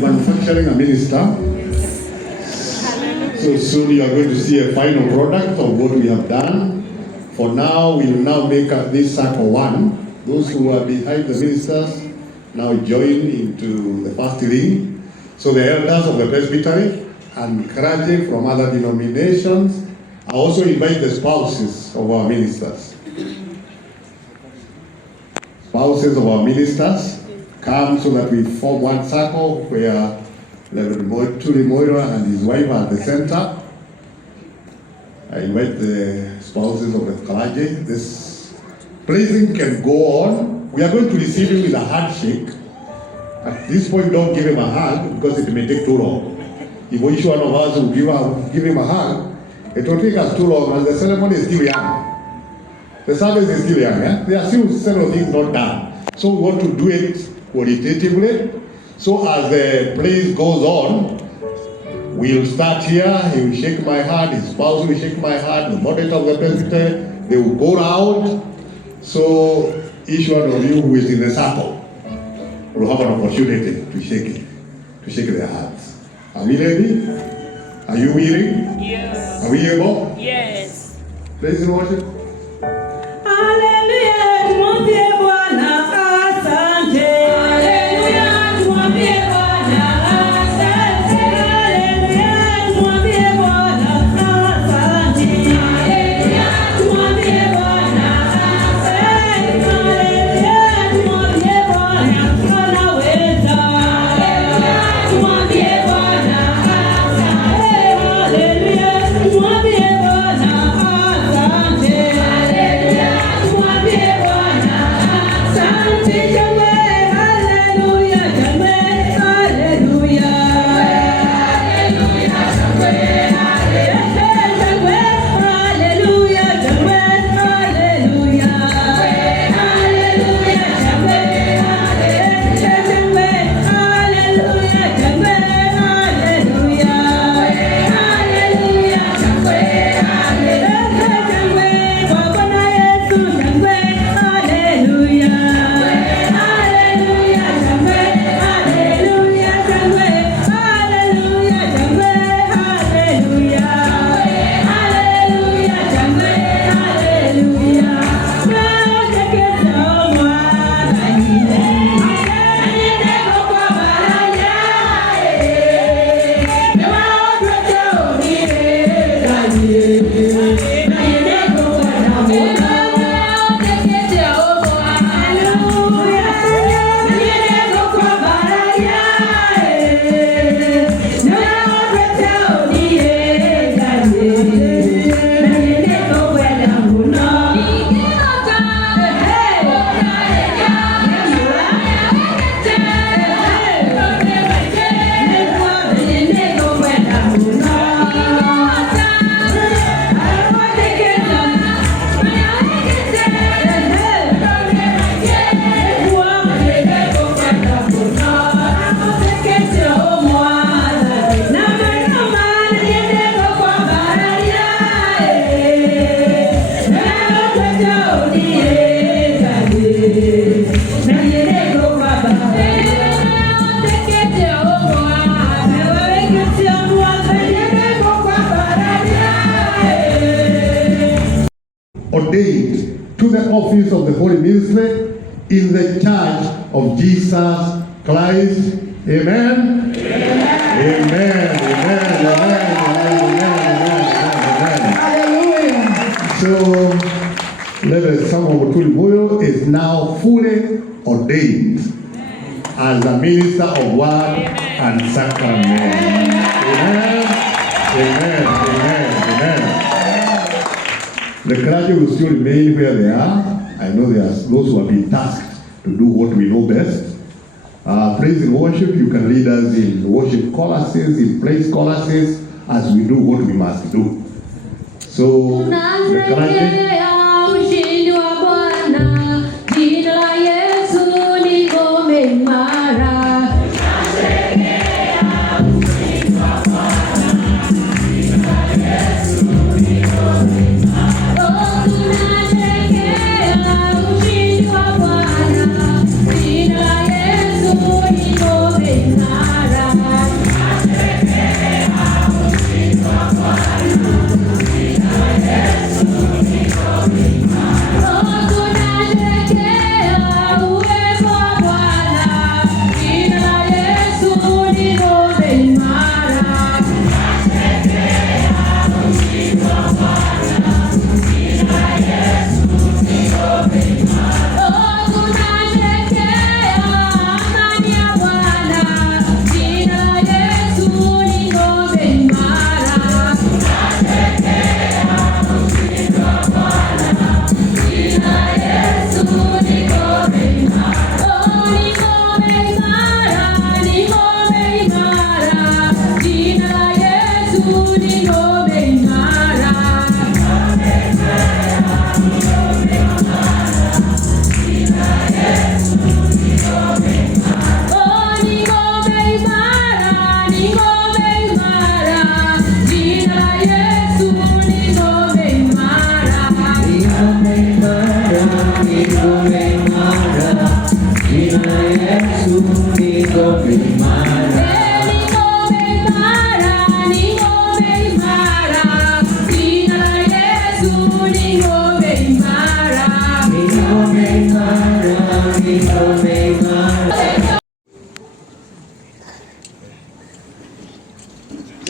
Manufacturing a minister. So soon you are going to see a final product of what we have done. For now, we will now make this circle one. Those who are behind the ministers now join into the first ring. So the elders of the presbytery and clergy from other denominations. I also invite the spouses of our ministers. Spouses of our ministers come so that we form one circle where Reverend Tuli Moira and his wife are at the center. I invite the spouses of the clergy. This praising can go on. We are going to receive him with a handshake. At this point, don't give him a hug because it may take too long. If each one of us will give him a hug, it will take us too long and the ceremony is still young. The service is still young. There are still several things not done. So we want to do it qualitatively. So as the praise goes on, we'll start here. He will shake my hand, his spouse will shake my hand, the moderator of the presbytery, they will go round. So each one of you who is in the circle will have an opportunity to shake their hands. Are we ready? Are you willing? Yes. Are we able? Yes. Praise and worship. Mwambie Bwana asante. holy ministry in the Church of Jesus Christ. Amen. Amen. Amen. Amen. So, Reverend Samuel Mutuli Muyo is now fully ordained as a minister of word and sacrament. Amen. Amen. Amen. The clergy will still remain where they are. I know there are those who have been tasked to do what we know best. Praise and worship, you can lead us in worship choruses, in praise choruses, as we do what we must do. So, the clergy.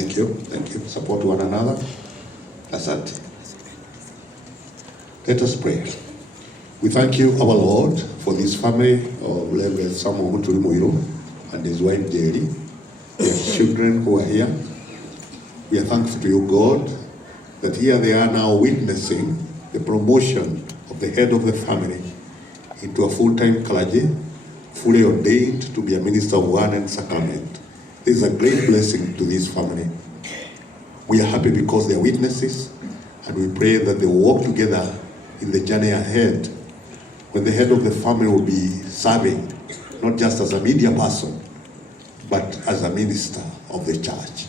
Thank you. Support one another. Asante. Let us pray. We thank you, our Lord, for this family of Reverend Samuel Mutuli Muyo and his wife Jerry, their children who are here. We are thankful to you, God, that here they are now witnessing the promotion of the head of the family into a full-time clergy, fully ordained to be a minister of word and sacrament. This is a great blessing to this family. We are happy because they are witnesses, and we pray that they will walk together in the journey ahead, when the head of the family will be serving, not just as a media person, but as a minister of the church.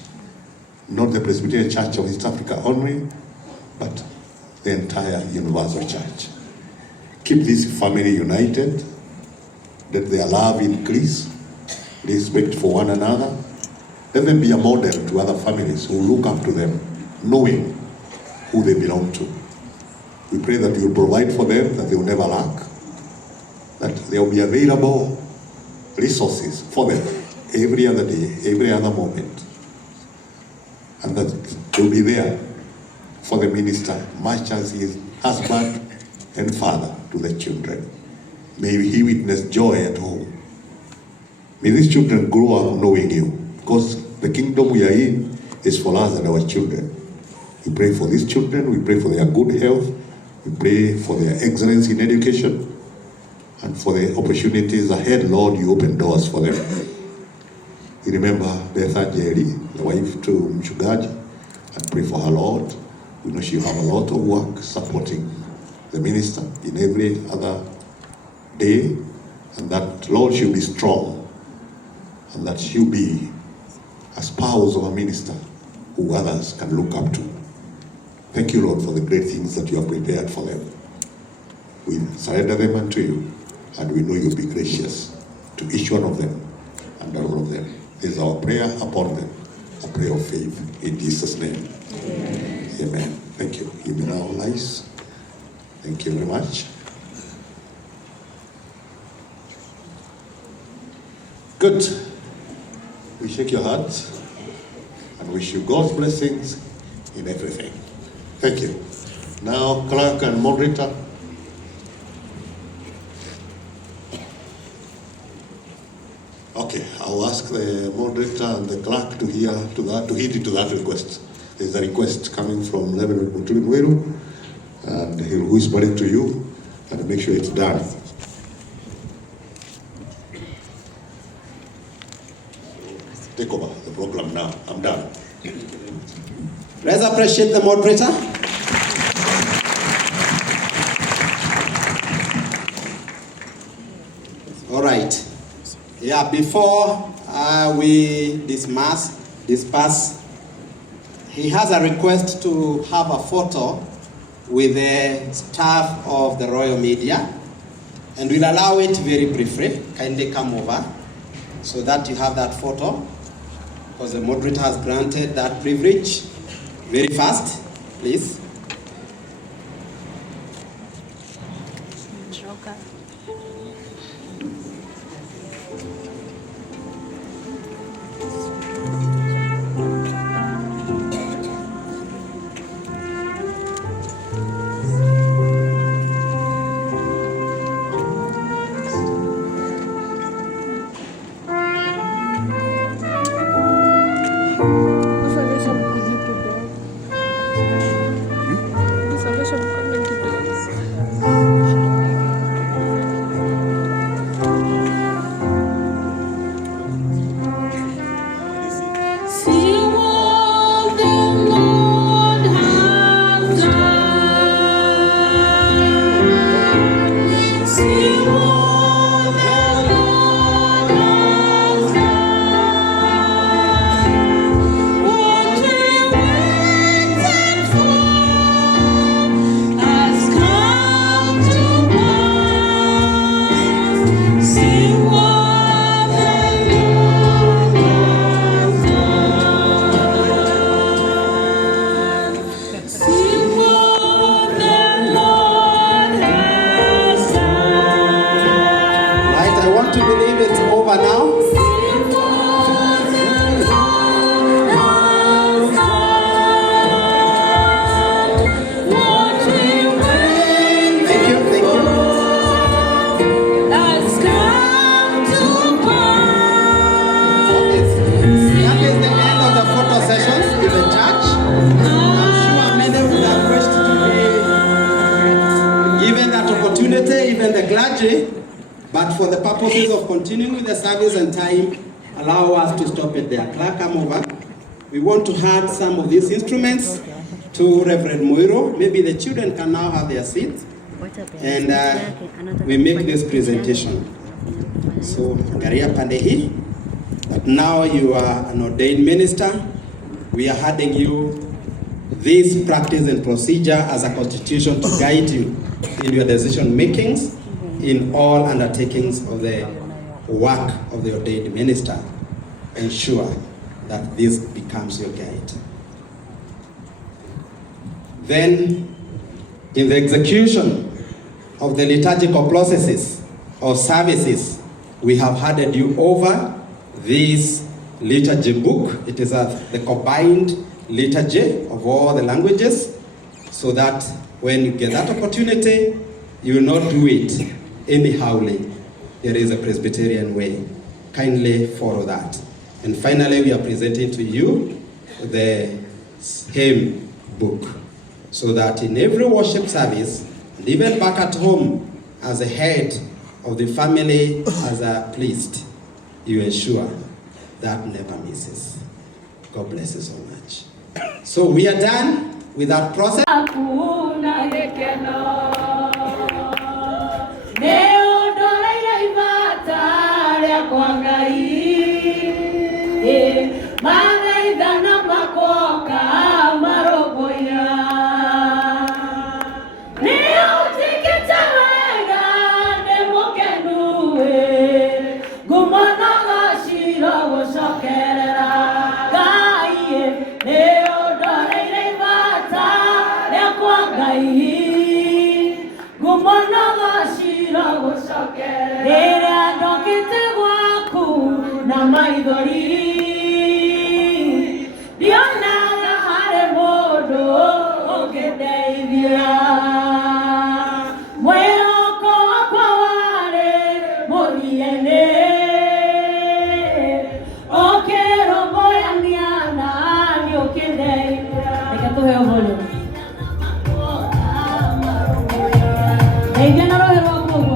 Not the Presbyterian Church of East Africa only, but the entire universal church. Keep this family united, let their love increase, respect for one another. Let them be a model to other families who look up to them, knowing who they belong to. We pray that you will provide for them, that they will never lack, that there will be available resources for them every other day, every other moment, and that they will be there for the minister, much as he is husband and father to the children. May he witness joy at home. May these children grow up knowing you, because the kingdom we are in is for us and our children. We pray for these children, we pray for their good health, we pray for their excellence in education, and for the opportunities ahead. Lord, you open doors for them. We remember Betha Jerry, the wife to Mchungaji, and pray for her, Lord. We know she'll have a lot of work supporting the minister in every other day, and that, Lord, she'll be strong, and that she'll be a spouse of a minister who others can look up to. Thank you, Lord, for the great things that you have prepared for them. We surrender them unto you, and we know you'll be gracious to each one of them and all of them. This is our prayer upon them, a prayer of faith. In Jesus' name. Amen. Amen. Thank you. You may now rise. Thank you very much. Good. We shake your hands and wish you God's blessings in everything. Thank you. Now, clerk and moderator. Okay, I'll ask the moderator and the clerk to heed to that request. There's a request coming from Reverend Mutuli Mwiru, and he'll whisper it to you and make sure it's done. Take over the program now. I'm done. Let's appreciate the moderator. All right. Yeah, before we disperse, he has a request to have a photo with the staff of the Royal Media, and we'll allow it very briefly. Kindly come over so that you have that photo, because the moderator has granted that privilege. Very fast, please. But for the purposes of continuing with the service and time, allow us to stop it there. Clerk, come over. We want to hand some of these instruments to Reverend Mwiru. Maybe the children can now have their seats. And we make this presentation. So, Garia Pandehi, but now you are an ordained minister. We are handing you this practice and procedure as a constitution to guide you in your decision makings in all undertakings of the work of the ordained minister. Ensure that this becomes your guide. Then, in the execution of the liturgical processes or services, we have handed you over this liturgy book. It is the combined liturgy of all the languages, so that when you get that opportunity, you will not do it anyhowly. There is a Presbyterian way. Kindly follow that. And finally, we are presenting to you the hymn book, so that in every worship service, and even back at home, as a head of the family, as a priest, you ensure that never misses. God bless you so much. So we are done with that process. maithori ndionaga harĩ mũndũ ũngĩndeithia mwĩhoko wakwa warĩ mũthia-inĩ ũkĩrũmbũyania na nĩũkĩndeithia. Reke tũheo volume. Ndeithia na rũhĩ rwaku ũguo.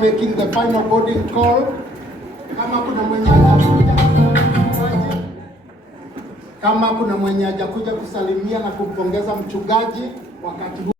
Making the final boarding call. Kama kuna mwenye hajakuja kusalimia na kumpongeza mchungaji wakati huu.